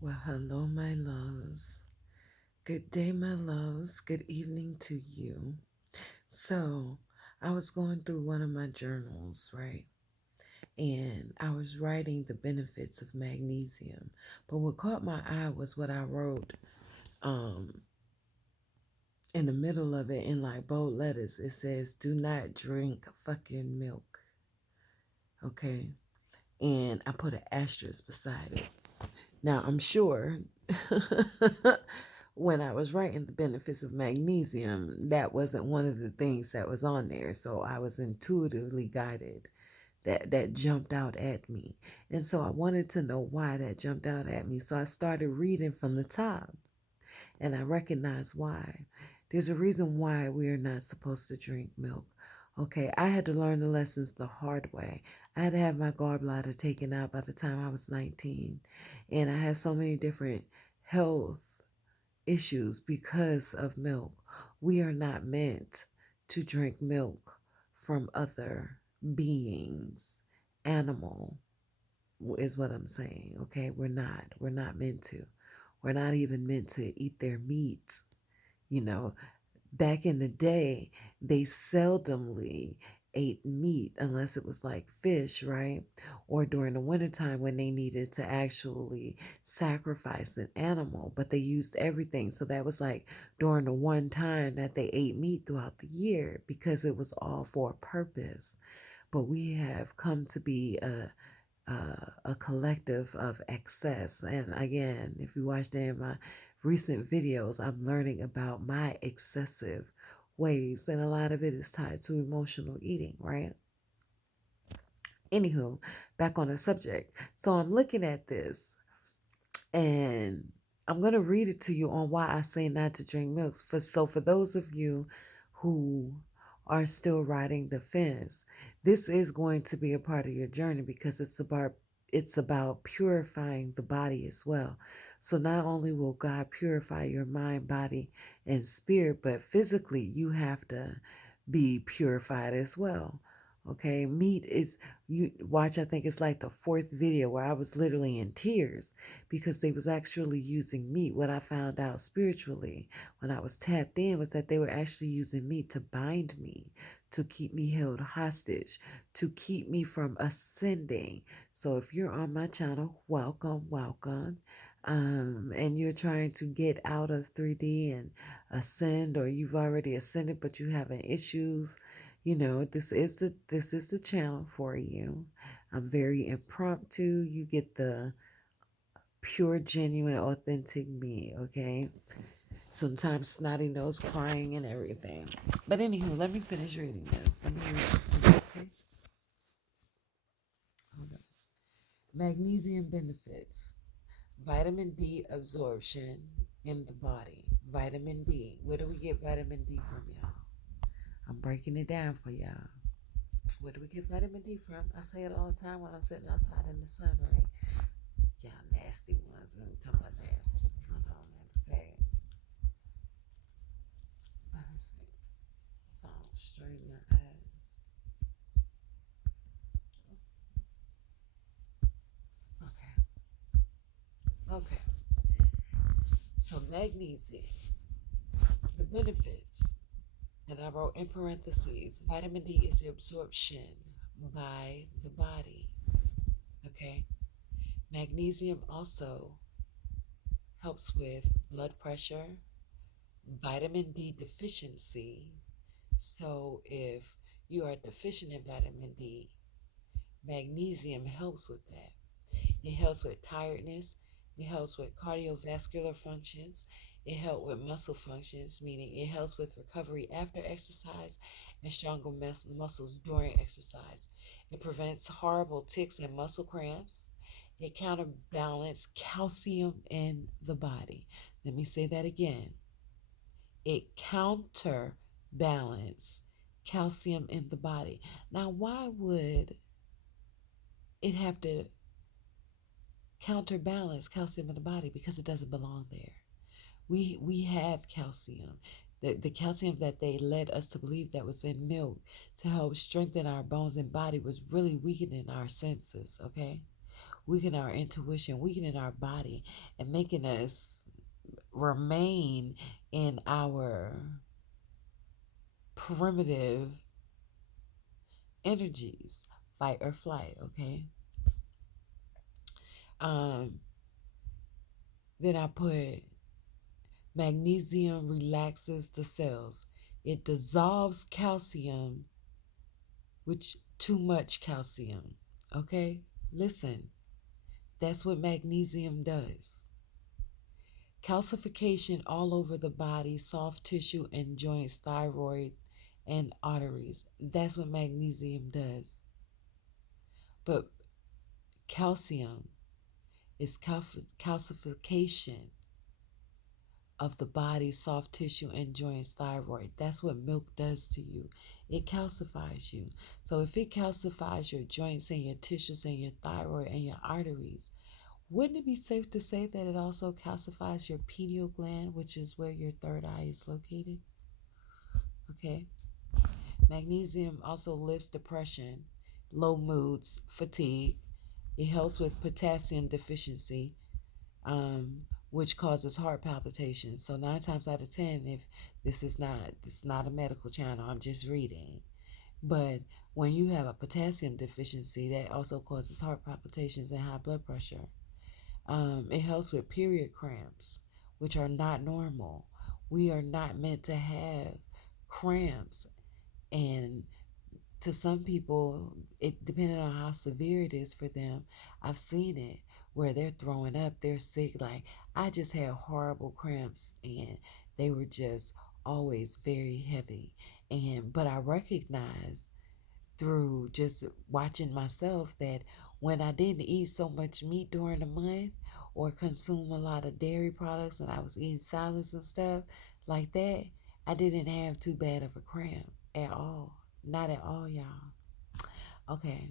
Well, hello, my loves. Good day, my loves. Good evening to you. So, I was going through one of my journals, right? And I was writing the benefits of magnesium. But what caught my eye was what I wrote um, in the middle of it in like bold letters. It says, "Do not drink fucking milk." Okay. And I put an asterisk beside it. Now, I'm sure when I was writing the benefits of magnesium, that wasn't one of the things that was on there. So I was intuitively guided. That jumped out at me. And so I wanted to know why that jumped out at me. So I started reading from the top and I recognized why. There's a reason why we are not supposed to drink milk. Okay, I had to learn the lessons the hard way. I had to have my gallbladder taken out by the time I was 19. And I had so many different health issues because of milk. We are not meant to drink milk from other beings. Animal is what I'm saying. Okay, we're not. We're not meant to. We're not even meant to eat their meat. You know, back in the day, they seldomly ate meat unless it was like fish, right? Or during the wintertime when they needed to actually sacrifice an animal, but they used everything. So that was like during the one time that they ate meat throughout the year because it was all for a purpose. But we have come to be a collective of excess. And again, if you watched any of my recent videos, I'm learning about my excessive ways, and a lot of it is tied to emotional eating, right? Anywho, back on the subject. So I'm looking at this and I'm going to read it to you on why I say not to drink milk. For those of you who are still riding the fence, this is going to be a part of your journey because it's about purifying the body as well. So not only will God purify your mind, body, and spirit, but physically you have to be purified as well. Okay, meat is you watch. I think it's like the fourth video where I was literally in tears because they was actually using meat. What I found out spiritually when I was tapped in was that they were actually using meat to bind me, to keep me held hostage, to keep me from ascending. So if you're on my channel, welcome, welcome. And you're trying to get out of 3D and ascend, or you've already ascended but you having issues, this is the channel for you. I'm very impromptu. You get the pure, genuine, authentic me, okay? Sometimes snotty nose crying and everything. But anywho, let me finish reading this. Let me read this to you, okay? Hold on. Magnesium benefits. Vitamin D absorption in the body. Vitamin D. Where do we get vitamin D from, y'all? I'm breaking it down for y'all. Where do we get vitamin D from? I say it all the time when I'm sitting outside in the sun, right? Y'all nasty ones when we talk about that. Hold on, matter of fact. Let me see. So I'll straighten your eyes. Okay. Okay. So magnesium, the benefits, and I wrote in parentheses, vitamin D is the absorption by the body. Okay. Magnesium also helps with blood pressure, vitamin D deficiency. So if you are deficient in vitamin D, magnesium helps with that. It helps with tiredness. It helps with cardiovascular functions. It helps with muscle functions, meaning it helps with recovery after exercise and stronger muscles during exercise. It prevents horrible tics and muscle cramps. It counterbalances calcium in the body. Let me say that again. It counterbalances calcium in the body. Now, why would it have to counterbalance calcium in the body? Because it doesn't belong there. We have calcium. The calcium that they led us to believe that was in milk to help strengthen our bones and body was really weakening our senses, okay? weakening our intuition, weakening our body, and making us remain in our primitive energies, fight or flight, okay? Um, then I put magnesium relaxes the cells. It dissolves calcium, which too much calcium, okay? Listen, that's what magnesium does. Calcification all over the body, soft tissue and joints, thyroid and arteries. That's what magnesium does. But calcium is calcification of the body, soft tissue and joints, thyroid. That's what milk does to you. It calcifies you. So if it calcifies your joints and your tissues and your thyroid and your arteries, wouldn't it be safe to say that it also calcifies your pineal gland, which is where your third eye is located? Okay. Magnesium also lifts depression, low moods, fatigue. It helps with potassium deficiency, which causes heart palpitations. So 9 times out of 10, if this is not a medical channel, I'm just reading. But when you have a potassium deficiency, that also causes heart palpitations and high blood pressure. It helps with period cramps, which are not normal. We are not meant to have cramps. And to some people, it depending on how severe it is for them, I've seen it where they're throwing up, they're sick. Like, I just had horrible cramps and they were just always very heavy. But I recognized through just watching myself that when I didn't eat so much meat during the month or consume a lot of dairy products and I was eating salads and stuff like that, I didn't have too bad of a cramp at all. Not at all, y'all. Okay.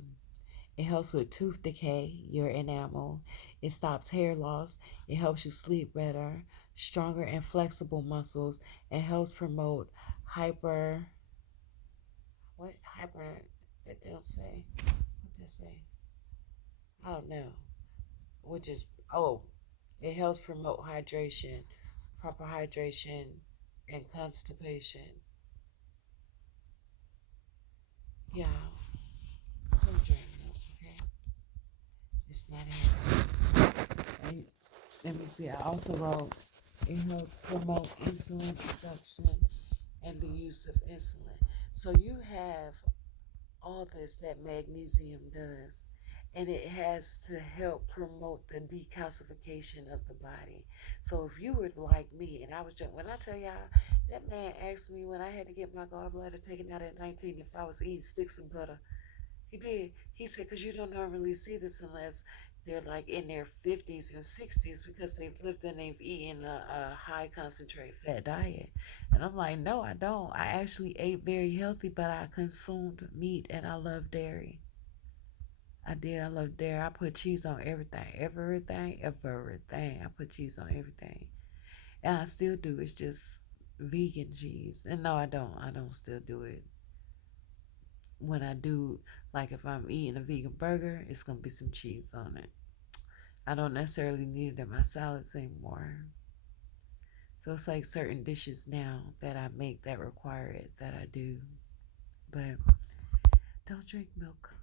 It helps with tooth decay, your enamel. It stops hair loss. It helps you sleep better, stronger and flexible muscles. It helps promote hyper. What hyper? That they don't say. What they say? I don't know. Which is it helps promote hydration, proper hydration, and constipation. Yeah, don't drink milk, okay? It's not healthy. And let me see. I also wrote it helps promote insulin production and the use of insulin. So you have all this that magnesium does, and it has to help promote the decalcification of the body. So if you were like me, and I was just, when I tell y'all, that man asked me when I had to get my gallbladder taken out at 19 if I was eating sticks and butter. He did. He said, because you don't normally see this unless they're like in their 50s and 60s because they've lived and they've eaten a high concentrate fat diet. And I'm like, no, I don't. I actually ate very healthy, but I consumed meat and I love dairy. I did. I love dairy. I put cheese on everything. Everything. I put cheese on everything. And I still do. It's just vegan cheese. And no, I don't. I don't still do it. When I do, like if I'm eating a vegan burger, it's going to be some cheese on it. I don't necessarily need it in my salads anymore. So it's like certain dishes now that I make that require it that I do. But don't drink milk.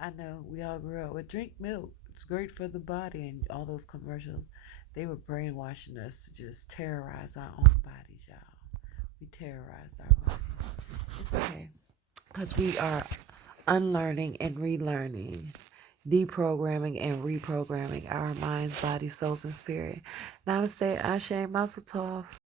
I know we all grew up with drink milk. It's great for the body, and all those commercials, they were brainwashing us to just terrorize our own bodies, y'all. We terrorized our bodies. It's okay. Because we are unlearning and relearning, deprogramming and reprogramming our minds, body, souls, and spirit. Namaste, Ashe, Mazel Tov.